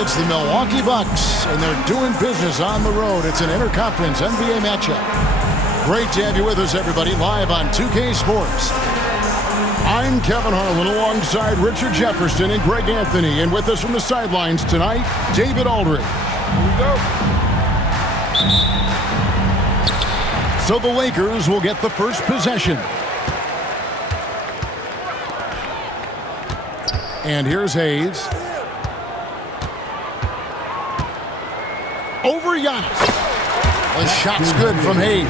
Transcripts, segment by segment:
It's the Milwaukee Bucks, and they're doing business on the road. It's an interconference NBA matchup. Great to have you with us, everybody, live on 2K Sports. I'm Kevin Harlan alongside Richard Jefferson and Greg Anthony, and with us from the sidelines tonight, David Aldridge. Here we go. So the Lakers will get the first possession. And here's Hayes. Over Giannis. The shot's good from Hayes.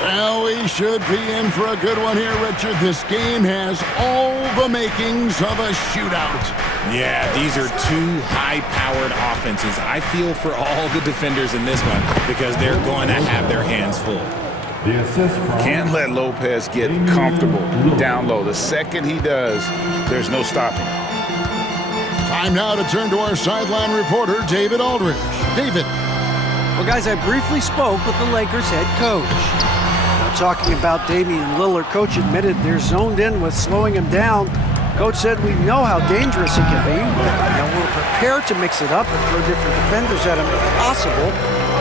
Well, we should be in for a good one here, Richard. This game has all the makings of a shootout. Yeah, these are two high-powered offenses. I feel for all the defenders in this one because they're going to have their hands full. Can't let Lopez get comfortable down low. The second he does, there's no stopping. Time now to turn to our sideline reporter, David Aldridge. David. Well, guys, I briefly spoke with the Lakers head coach. Now, talking about Damian Lillard, coach admitted they're zoned in with slowing him down. Coach said we know how dangerous he can be. We're prepared to mix it up and throw different defenders at him if possible.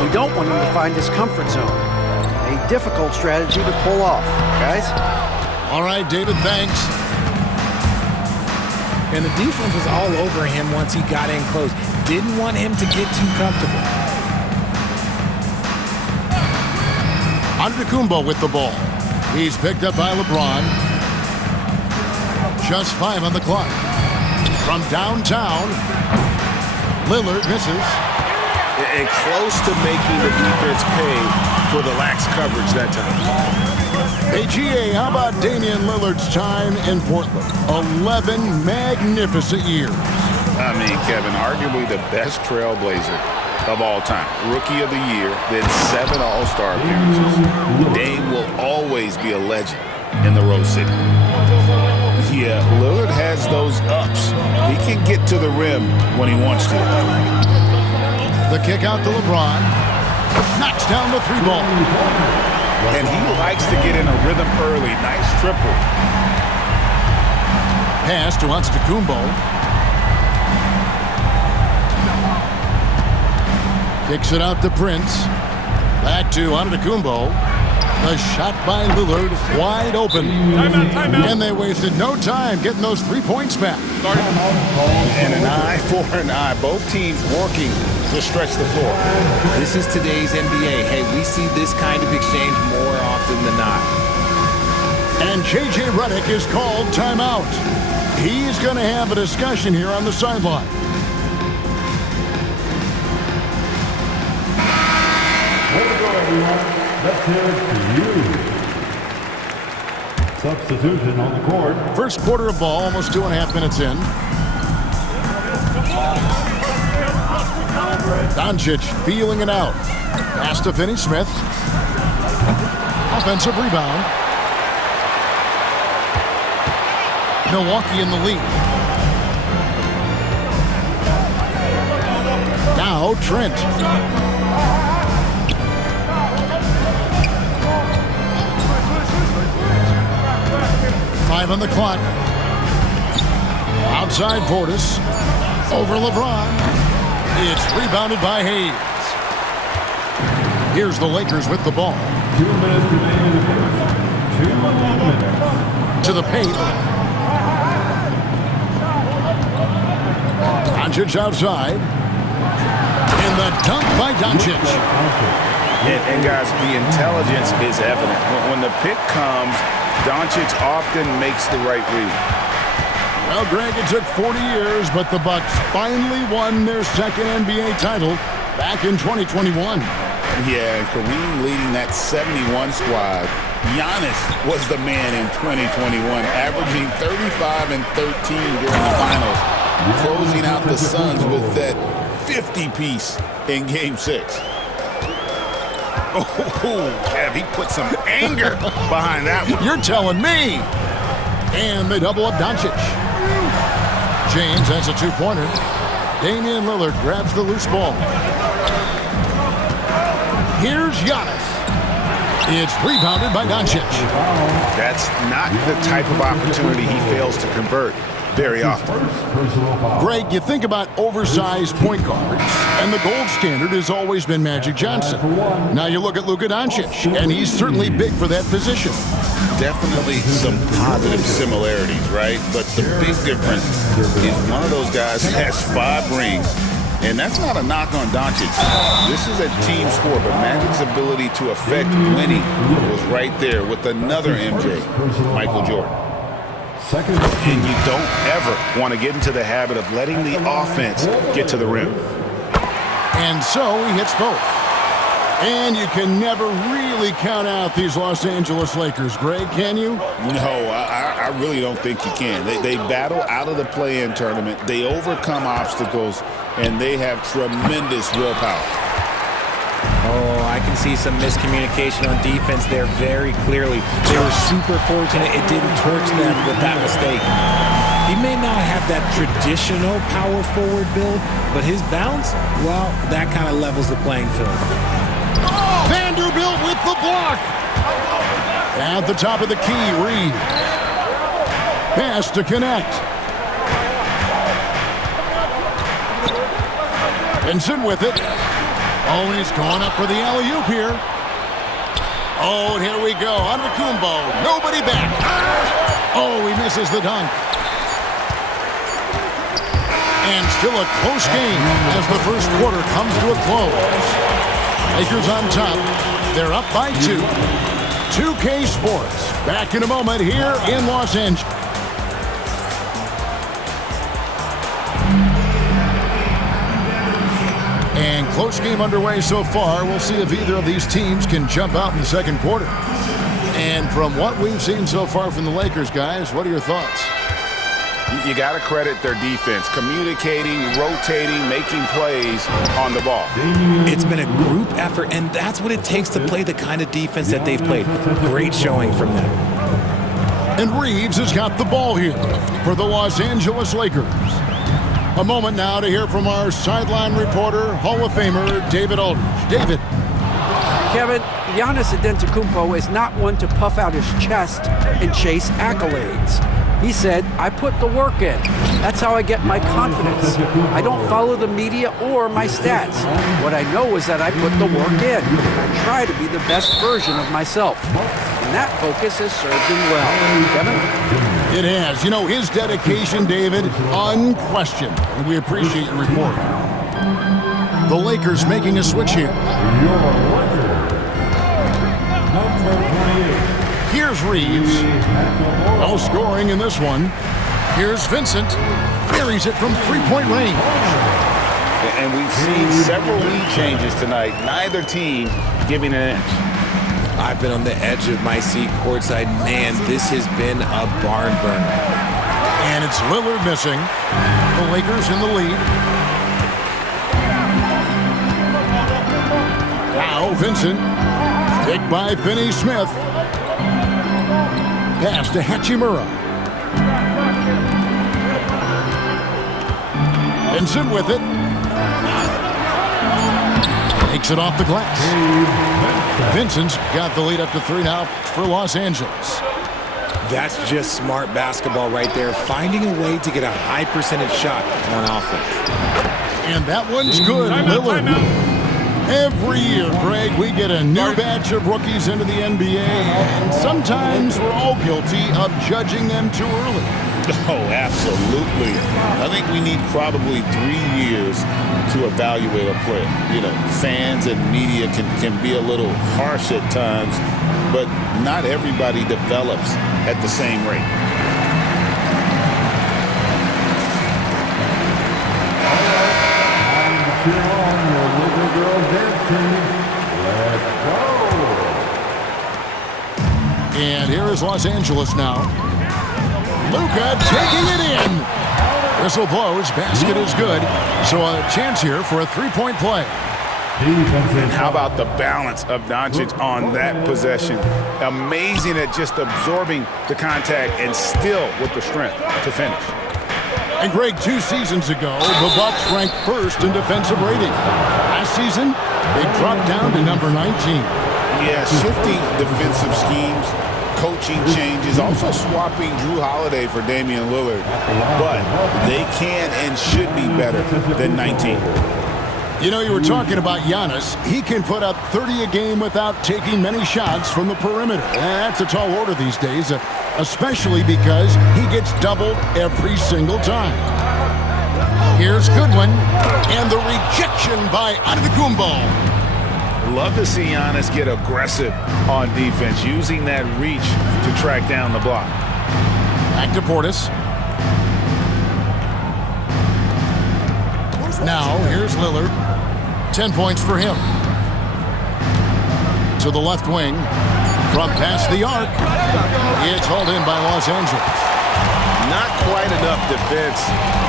We don't want him to find his comfort zone. A difficult strategy to pull off, guys. All right, David, thanks. And the defense was all over him once he got in close. Didn't want him to get too comfortable. Antetokounmpo with the ball. He's picked up by LeBron. Just 5 on the clock. From downtown, Lillard misses. And close to making the defense pay for the lax coverage that time. Hey, GA, how about Damian Lillard's time in Portland? 11 magnificent years. I mean, Kevin, arguably the best trailblazer of all time. Rookie of the year, then 7 All-Star appearances. Dame will always be a legend in the Rose City. Yeah, Lillard has those ups. He can get to the rim when he wants to. The kick out to LeBron. Knocks down the 3-ball. And he likes to get in a rhythm early. Nice triple. Pass to Antetokounmpo. Kicks it out to Prince. Back to Antetokounmpo. The shot by Lillard, wide open. Timeout. And they wasted no time getting those 3 points back. And an eye for an eye. Both teams working to stretch the floor. This is today's NBA. Hey, we see this kind of exchange more often than not. And J.J. Redick is called timeout. He's going to have a discussion here on the sideline. Way to go, everyone. Let's hear it for you. Substitution on the court. First quarter of ball, almost 2.5 minutes in. Doncic feeling it out. Pass to Finney-Smith. Offensive rebound. Milwaukee in the lead. Now Trent. Five on the clock. Outside Portis. Over LeBron. It's rebounded by Hayes. Here's the Lakers with the ball. 2 minutes remaining in the first. 2 minutes. To the paint. Doncic outside. And the dunk by Doncic. And guys, the intelligence is evident. When the pick comes, Doncic often makes the right read. Well, Greg, it took 40 years, but the Bucks finally won their second NBA title back in 2021. Yeah, and Kareem leading that 71 squad. Giannis was the man in 2021, averaging 35 and 13 during the finals, closing out the Suns with that 50-piece in Game 6. Oh, Kev, he put some anger behind that one. You're telling me. And they double up Doncic. James has a 2-pointer. Damian Lillard grabs the loose ball. Here's Giannis. It's rebounded by Doncic. That's not the type of opportunity he fails to convert. very often. Greg, you think about oversized point guards, and the gold standard has always been Magic Johnson. Now you look at Luka Doncic, and he's certainly big for that position. Definitely some positive similarities, right? But the big difference is one of those guys has 5 rings, and that's not a knock on Doncic. This is a team sport, but Magic's ability to affect winning was right there with another MJ, Michael Jordan. And you don't ever want to get into the habit of letting the offense get to the rim. And so he hits both. And you can never really count out these Los Angeles Lakers, Greg, can you? No, I really don't think you can. They battle out of the play-in tournament. They overcome obstacles, and they have tremendous willpower. Oh, I can see some miscommunication on defense there very clearly. They were super fortunate it didn't torch them with that mistake. He may not have that traditional power forward build, but his bounce, well, that kind of levels the playing field. Vanderbilt with the block. At the top of the key, Reed. Pass to connect. Benson with it. Oh, and he's going up for the alley-oop here. Oh, and here we go. Antetokounmpo. Nobody back. Oh, he misses the dunk. And still a close game as the first quarter comes to a close. Lakers on top. They're up by 2. 2K Sports. Back in a moment here in Los Angeles. And close game underway so far. We'll see if either of these teams can jump out in the second quarter. And from what we've seen so far from the Lakers, guys, what are your thoughts? You got to credit their defense, communicating, rotating, making plays on the ball. It's been a group effort, and that's what it takes to play the kind of defense that they've played. Great showing from them. And Reeves has got the ball here for the Los Angeles Lakers. A moment now to hear from our sideline reporter, Hall of Famer David Aldridge. David. Kevin, Giannis Antetokounmpo is not one to puff out his chest and chase accolades. He said, I put the work in. That's how I get my confidence. I don't follow the media or my stats. What I know is that I put the work in. I try to be the best version of myself. And that focus has served him well. Kevin? It has. You know, his dedication, David, unquestioned. And we appreciate your report. The Lakers making a switch here. Here's Reeves. No scoring in this one. Here's Vincent. Buries it from three-point range. And we've seen several lead changes tonight. Neither team giving an inch. I've been on the edge of my seat courtside. Man, this has been a barn burner. And it's Lillard missing. The Lakers in the lead. Now Vincent. Picked by Finney-Smith. Pass to Hachimura. Vincent with it. Takes it off the glass. Vincent's got the lead up to 3 now for Los Angeles. That's just smart basketball right there, finding a way to get a high percentage shot on offense. And that one's good. Lillard. Every year, Greg, we get a new batch of rookies into the NBA, and sometimes we're all guilty of judging them too early. Oh, absolutely. I think we need probably 3 years to evaluate a player. You know, fans and media can be a little harsh at times, but not everybody develops at the same rate. And here is Los Angeles now. Luka taking it in. Whistle blows. Basket is good. So a chance here for a three-point play. And how about the balance of Doncic on that possession? Amazing at just absorbing the contact and still with the strength to finish. And Greg, 2 seasons ago, the Bucks ranked first in defensive rating. Last season, they dropped down to number 19. Yeah, shifting defensive schemes, coaching changes, also swapping Drew Holiday for Damian Lillard. But they can and should be better than 19. You know, you were talking about Giannis. He can put up 30 a game without taking many shots from the perimeter. That's a tall order these days, especially because he gets doubled every single time. Here's Goodwin, and the rejection by Antetokounmpo. Love to see Giannis get aggressive on defense, using that reach to track down the block. Back to Portis. Now, here's Lillard. 10 points for him. To the left wing. From past the arc. It's hauled in by Los Angeles. Not quite enough defense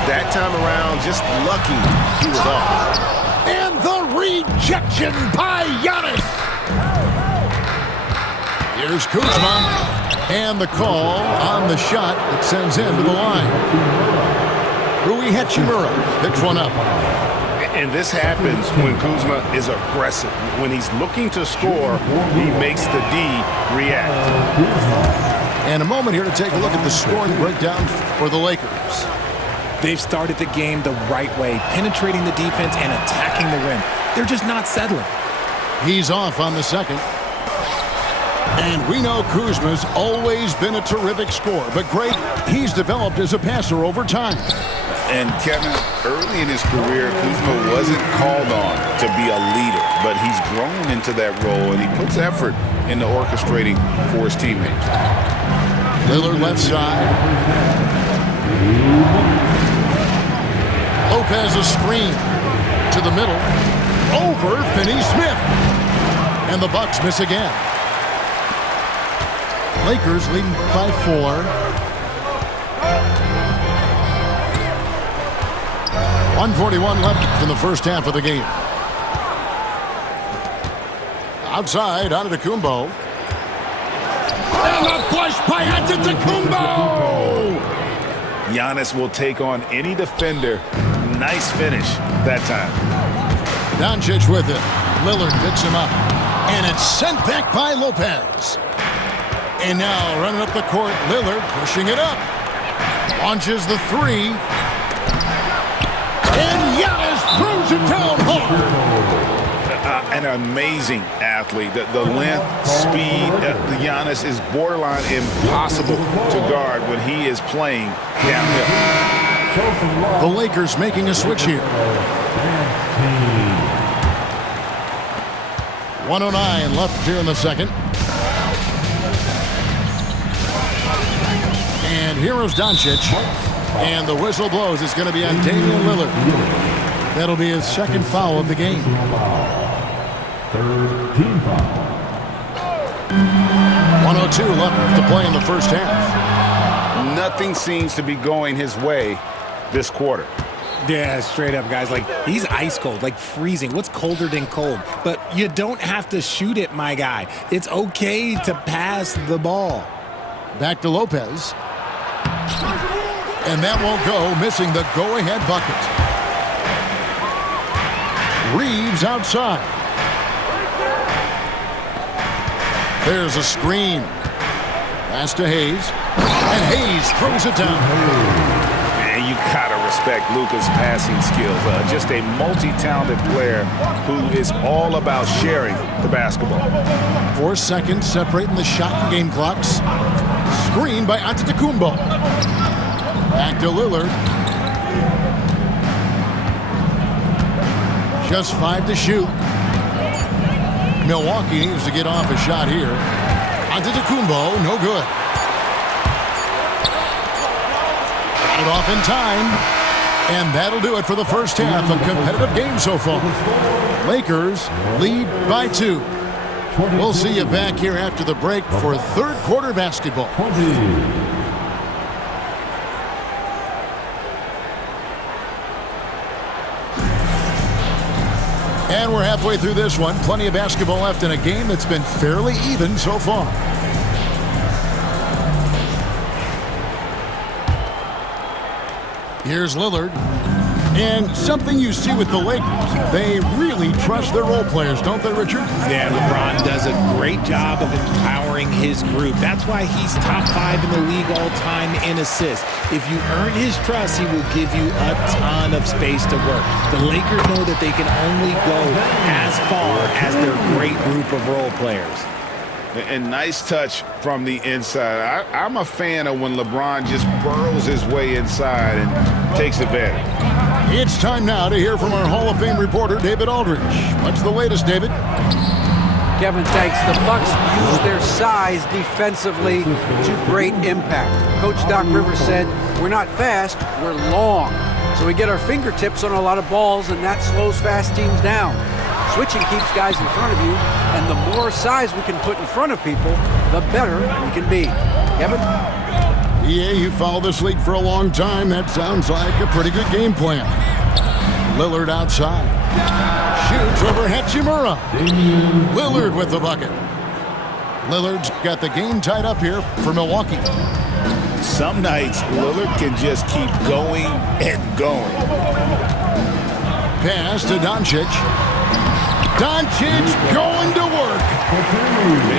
that time around. Just lucky he was off. And the rejection by Giannis. Here's Kuzma. And the call on the shot that sends him to the line. Rui Hachimura picks one up. And this happens when Kuzma is aggressive. When he's looking to score, he makes the D react. And a moment here to take a look at the scoring breakdown for the Lakers. They've started the game the right way, penetrating the defense and attacking the rim. They're just not settling. He's off on the second. And we know Kuzma's always been a terrific scorer, but great, he's developed as a passer over time. And Kevin, early in his career, Kuzma wasn't called on to be a leader, but he's grown into that role, and he puts effort into orchestrating for his teammates. Lillard left side. Lopez a screen to the middle. Over Finney-Smith. And the Bucks miss again. Lakers leading by 4. 1:41 left in the first half of the game. Outside, Antetokounmpo. And the flush by Antetokounmpo! Giannis will take on any defender. Nice finish that time. Doncic with it. Lillard picks him up. And it's sent back by Lopez. And now running up the court, Lillard pushing it up. Launches the three. And Giannis throws it down hard. An amazing athlete. The length, speed, Giannis is borderline impossible to guard when he is playing downhill. The Lakers making a switch here. 1:09 left here in the second. And here is Doncic. And the whistle blows. It's going to be on Damian Lillard. That'll be his second foul of the game. 13 foul. 1:02 left to play in the first half. Nothing seems to be going his way this quarter. Yeah, straight up, guys. Like, he's ice cold, like freezing. What's colder than cold? But you don't have to shoot it, my guy. It's okay to pass the ball. Back to Lopez. And that won't go, missing the go-ahead bucket. Reeves outside. There's a screen. Pass to Hayes. And Hayes throws it down. Man, you gotta respect Luka's passing skills. Just a multi-talented player who is all about sharing the basketball. 4 seconds separating the shot and game clocks. Screen by Antetokounmpo. Back to Lillard. Just 5 to shoot. Milwaukee needs to get off a shot here. Antetokounmpo, no good. Got it off in time. And that'll do it for the first half. A competitive game so far. Lakers lead by 2. We'll see you back here after the break for third quarter basketball. And we're halfway through this one. Plenty of basketball left in a game that's been fairly even so far. Here's Lillard. And something you see with the Lakers, they really trust their role players, don't they, Richard? Yeah, LeBron does a great job of empowering his group. That's why he's top 5 in the league all time in assists. If you earn his trust, he will give you a ton of space to work. The Lakers know that they can only go as far as their great group of role players. And nice touch from the inside. I'm a fan of when LeBron just burrows his way inside and takes advantage. It's time now to hear from our Hall of Fame reporter, David Aldridge. What's the latest, David? Kevin, thanks. The Bucks use their size defensively to great impact. Coach Doc Rivers said, we're not fast, we're long. So we get our fingertips on a lot of balls, and that slows fast teams down. Switching keeps guys in front of you, and the more size we can put in front of people, the better we can be. Kevin? Yeah, you followed this league for a long time. That sounds like a pretty good game plan. Lillard outside. Shoots over Hachimura. Lillard with the bucket. Lillard's got the game tied up here for Milwaukee. Some nights, Lillard can just keep going and going. Pass to Doncic. Doncic going to work.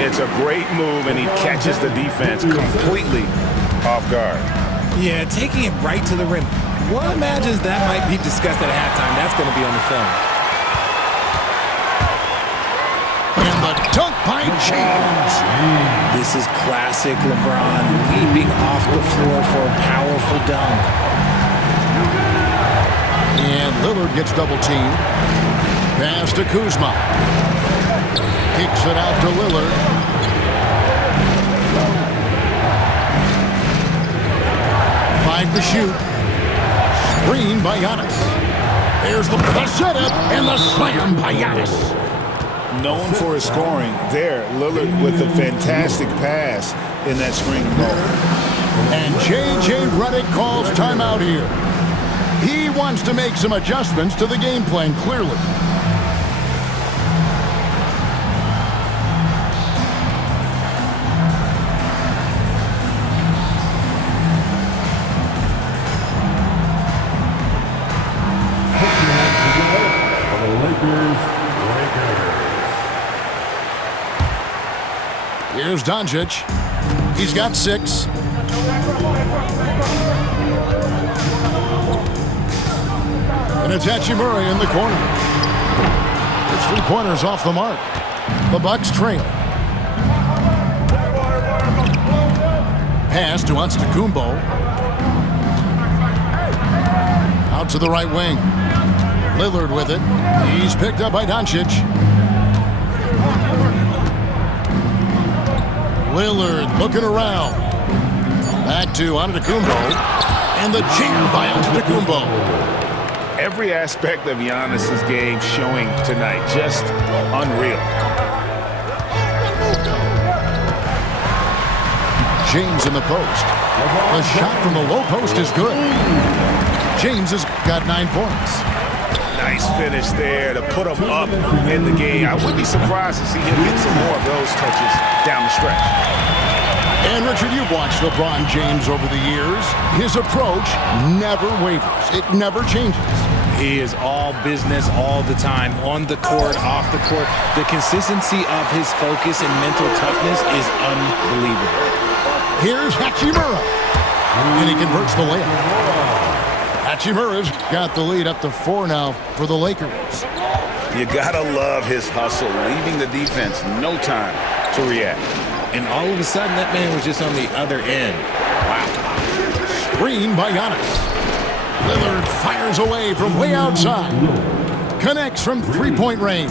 It's a great move, and he catches the defense completely off guard. Yeah, taking it right to the rim. One imagines that might be discussed at halftime. That's going to be on the film. And the dunk by James. This is classic LeBron, leaping off the floor for a powerful dunk. And Lillard gets double teamed. Pass to Kuzma. Kicks it out to Lillard. Five to shoot. Screen by Giannis. There's the setup and the slam by Giannis. Known for his scoring, there, Lillard with a fantastic pass in that screen ball. And J.J. Redick calls timeout here. He wants to make some adjustments to the game plan, clearly. Here's Doncic. He's got 6. And it's Hachimura in the corner. His three-pointer's off the mark. The Bucks trail. Pass to Antetokounmpo. Out to the right wing. Lillard with it. He's picked up by Doncic. Lillard looking around. Back to Antetokounmpo. And the jam by Antetokounmpo. Every aspect of Giannis's game showing tonight. Just unreal. James in the post. The shot from the low post is good. James has got 9 points. Nice finish there to put him up in the game. I wouldn't be surprised to see him get some more of those touches down the stretch. And Richard, you've watched LeBron James over the years. His approach never wavers. It never changes. He is all business all the time, on the court, off the court. The consistency of his focus and mental toughness is unbelievable. Here's Hachimura. And he converts the layup. Hachimura's got the lead up to 4 now for the Lakers. You gotta love his hustle, leaving the defense no time to react. And all of a sudden, that man was just on the other end. Wow. Screen by Giannis. Lillard fires away from way outside. Connects from three-point range.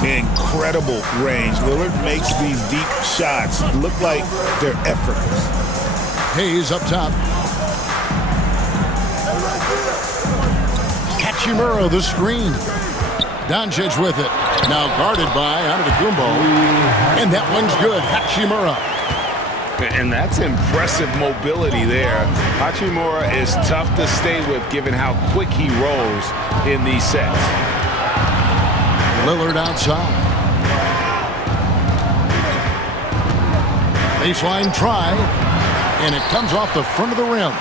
Incredible range. Lillard makes these deep shots look like they're effortless. Hayes up top. Hachimura the screen. Doncic with it. Now guarded by Antetokounmpo. And that one's good. Hachimura. And that's impressive mobility there. Hachimura is tough to stay with given how quick he rolls in these sets. Lillard outside. Baseline try. And it comes off the front of the rim.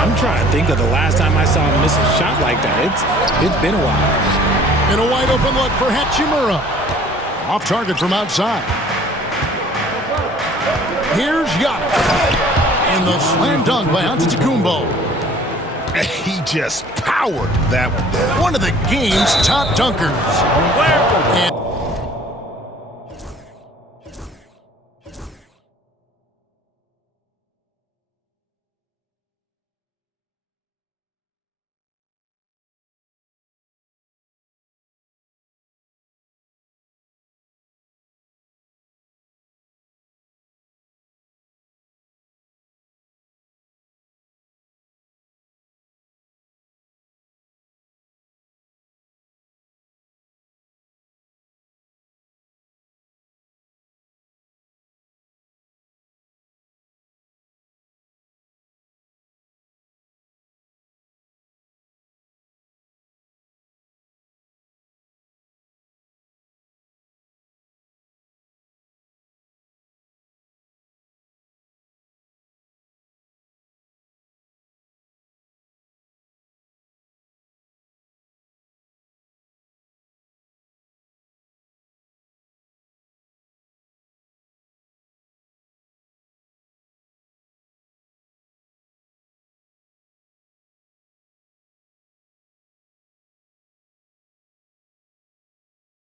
I'm trying to think of the last time I saw him miss a shot like that. It's been a while. And a wide open look for Hachimura. Off target from outside. Here's Giannis. And the slam dunk by Antetokounmpo. He just powered that one. One of the game's top dunkers.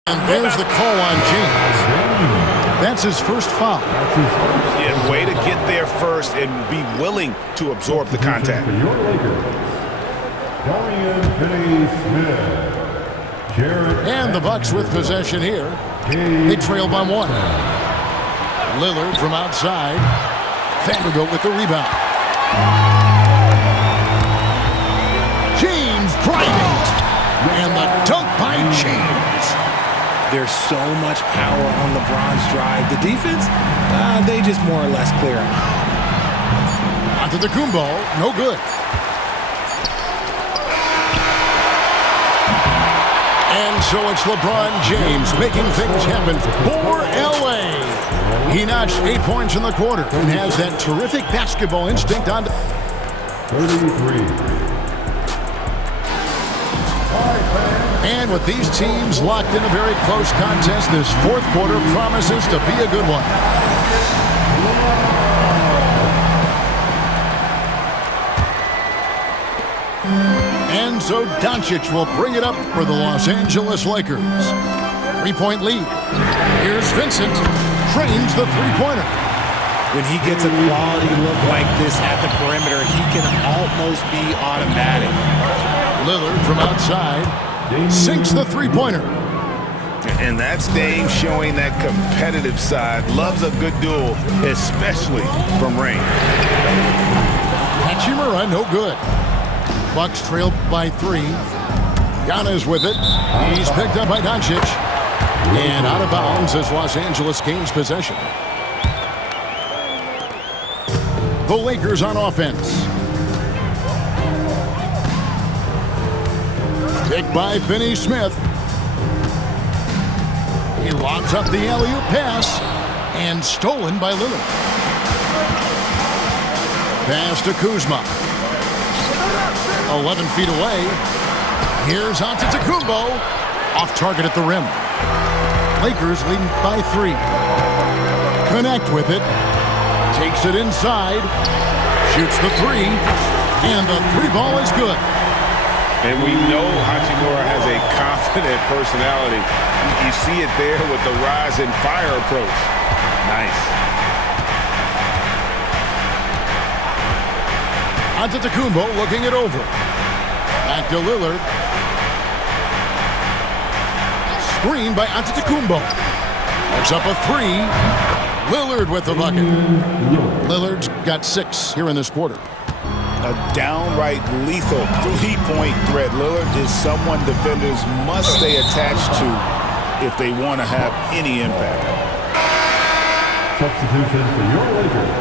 And there's the call on James. That's his first foul. Yeah, way to get there first and be willing to absorb the contact. For your Lakers, Dorian Finney-Smith. And the Bucks with possession here. They trail by one. Lillard from outside. Vanderbilt with the rebound. James driving. And the dunk by James. There's so much power on LeBron's drive. The defense, they just more or less clear him. Antetokounmpo, no good. And so it's LeBron James making things happen for L.A. He notched 8 points in the quarter and has that terrific basketball instinct on 33. And with these teams locked in a very close contest, this fourth quarter promises to be a good one. And so Doncic will bring it up for the Los Angeles Lakers. 3-point lead. Here's Vincent. Trains the three-pointer. When he gets a quality look like this at the perimeter, he can almost be automatic. Lillard from outside. Sinks the three-pointer. And that's Dame showing that competitive side. Loves a good duel, especially from range. Hachimura, no good. Bucks trail by 3. Giannis with it. He's picked up by Doncic. And out of bounds as Los Angeles gains possession. The Lakers on offense. Picked by Finney-Smith. He lobs up the alley-oop pass and stolen by Lillard. Pass to Kuzma. 11 feet away. Here's Antetokounmpo. Off target at the rim. Lakers leading by 3. Connect with it. Takes it inside. Shoots the 3. And the 3 ball is good. And we know Hachimura has a confident personality. You see it there with the rise and fire approach. Nice. Antetokounmpo looking it over. Back to Lillard. Screen by Antetokounmpo. Picks up a 3. Lillard with the bucket. Lillard's got 6 here in this quarter. A downright lethal three-point threat. Lillard is someone defenders must stay attached to if they want to have any impact. Substitution for your Lakers,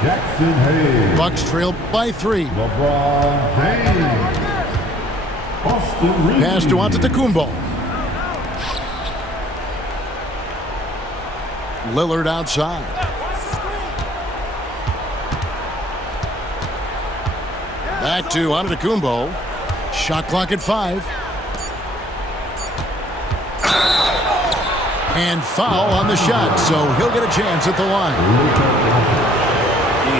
Jackson Hayes. Bucks trail by 3. LeBron James. Austin Reeves. Pass to Antetokounmpo. Lillard outside. Back to Antetokounmpo. Shot clock at 5. And foul on the shot, so he'll get a chance at the line.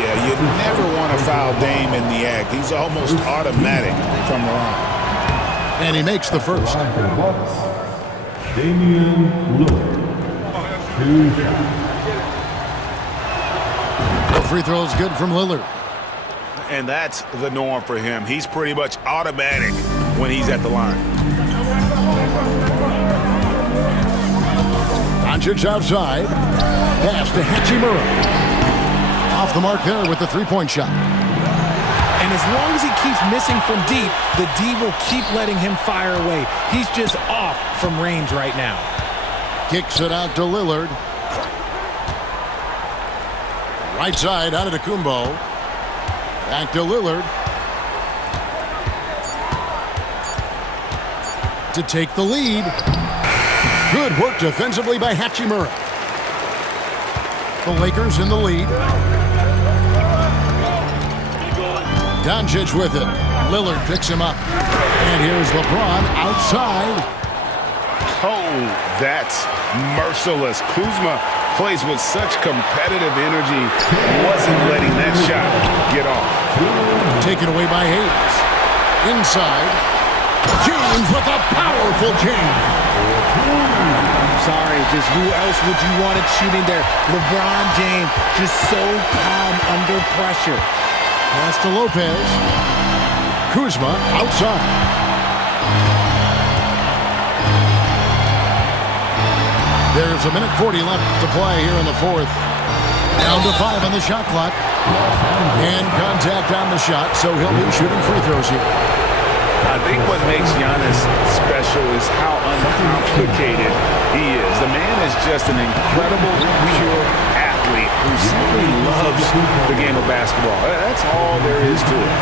Yeah, you never want to foul Dame in the act. He's almost automatic from the line. And he makes the first. Damian Lillard. 2 shots. The free throw is good from Lillard. And that's the norm for him. He's pretty much automatic when he's at the line. Doncic outside. Pass to Hachimura. Off the mark there with the three-point shot. And as long as he keeps missing from deep, the D will keep letting him fire away. He's just off from range right now. Kicks it out to Lillard. Right side, Antetokounmpo. Back to Lillard. To take the lead. Good work defensively by Hachimura. The Lakers in the lead. Doncic with it. Lillard picks him up. And here's LeBron outside. Oh, that's merciless. Kuzma plays with such competitive energy. Wasn't letting that shot get off. Taken away by Hayes. Inside. James with a powerful jam. I'm sorry, just who else would you want it shooting there? LeBron James, just so calm under pressure. Pass to Lopez. Kuzma outside. There's a minute 40 left to play here in the fourth. Down to 5 on the shot clock. And contact on the shot, so he'll be shooting free throws here. I think what makes Giannis special is how uncomplicated he is. The man is just an incredible, pure athlete who simply loves the game of basketball. That's all there is to it.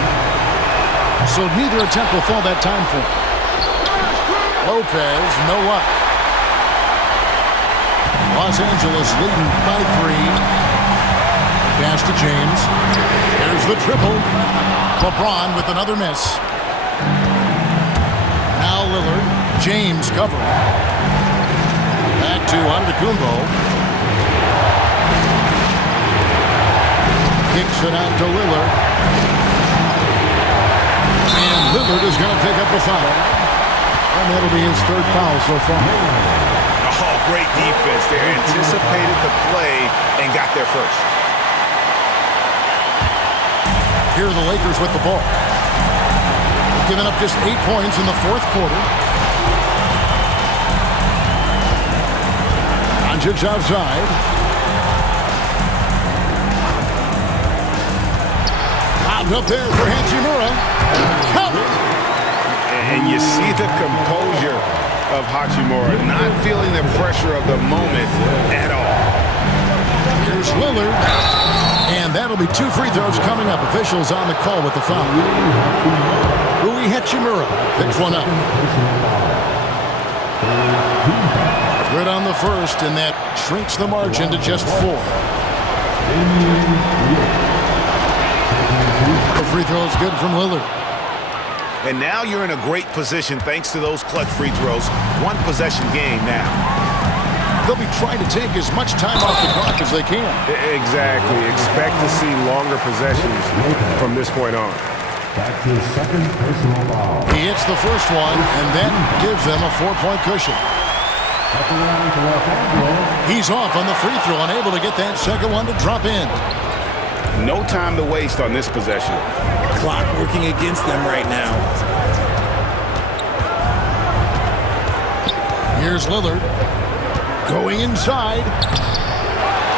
So neither attempt will fall that time for him. Lopez, no luck. Los Angeles leading by 3. Pass to James. There's the triple. LeBron with another miss. Now Lillard. James covering. Back to Antetokounmpo. Kicks it out to Lillard. And Lillard is going to pick up a foul. And that'll be his 3rd foul so far. Oh, great defense. They anticipated the play and got there first. Here are the Lakers with the ball. Giving up just 8 points in the 4th quarter. Doncic outside. Out up there for Hachimura. Count it. And you see the composure of Hachimura, not feeling the pressure of the moment at all. Here's Lillard. And that'll be 2 free throws coming up. Officials on the call with the foul. Rui Hachimura picks one up. Good on the first, and that shrinks the margin to just 4. The free throw is good from Lillard. And now you're in a great position thanks to those clutch free throws. 1 possession game now. They'll be trying to take as much time off the clock as they can. Exactly. Expect to see longer possessions from this point on. That's his 2nd personal foul. He hits the first one, and then gives them a 4-point cushion. At the line for Los Angeles. He's off on the free throw, unable to get that second one to drop in. No time to waste on this possession. Clock working against them right now. Here's Lillard. Going inside.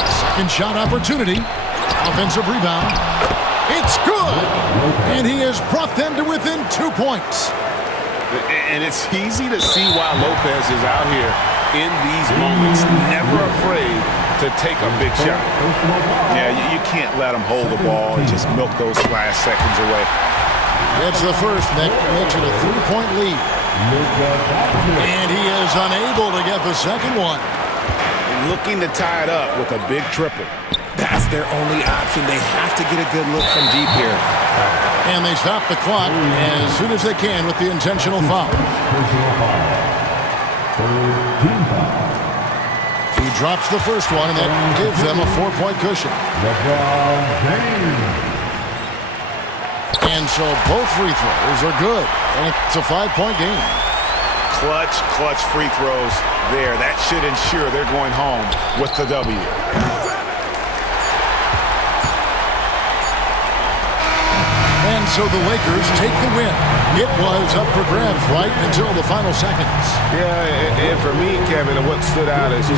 Second shot opportunity. Offensive rebound. It's good. And he has brought them to within 2 points. And it's easy to see why Lopez is out here in these moments, never afraid to take a big shot. Yeah, you can't let him hold the ball and just milk those last seconds away. That's the first. That makes it a 3-point lead. And he is unable to get the second one. Looking to tie it up with a big triple. That's their only option. They have to get a good look from deep here. And they stop the clock as soon as they can with the intentional foul. He drops the first one, and that gives them a 4-point cushion. And so both free throws are good, and it's a 5-point game. Clutch free throws there. That should ensure they're going home with the W. And so the Lakers take the win. It was up for grabs right until the final seconds. Yeah, and for me, Kevin, what stood out is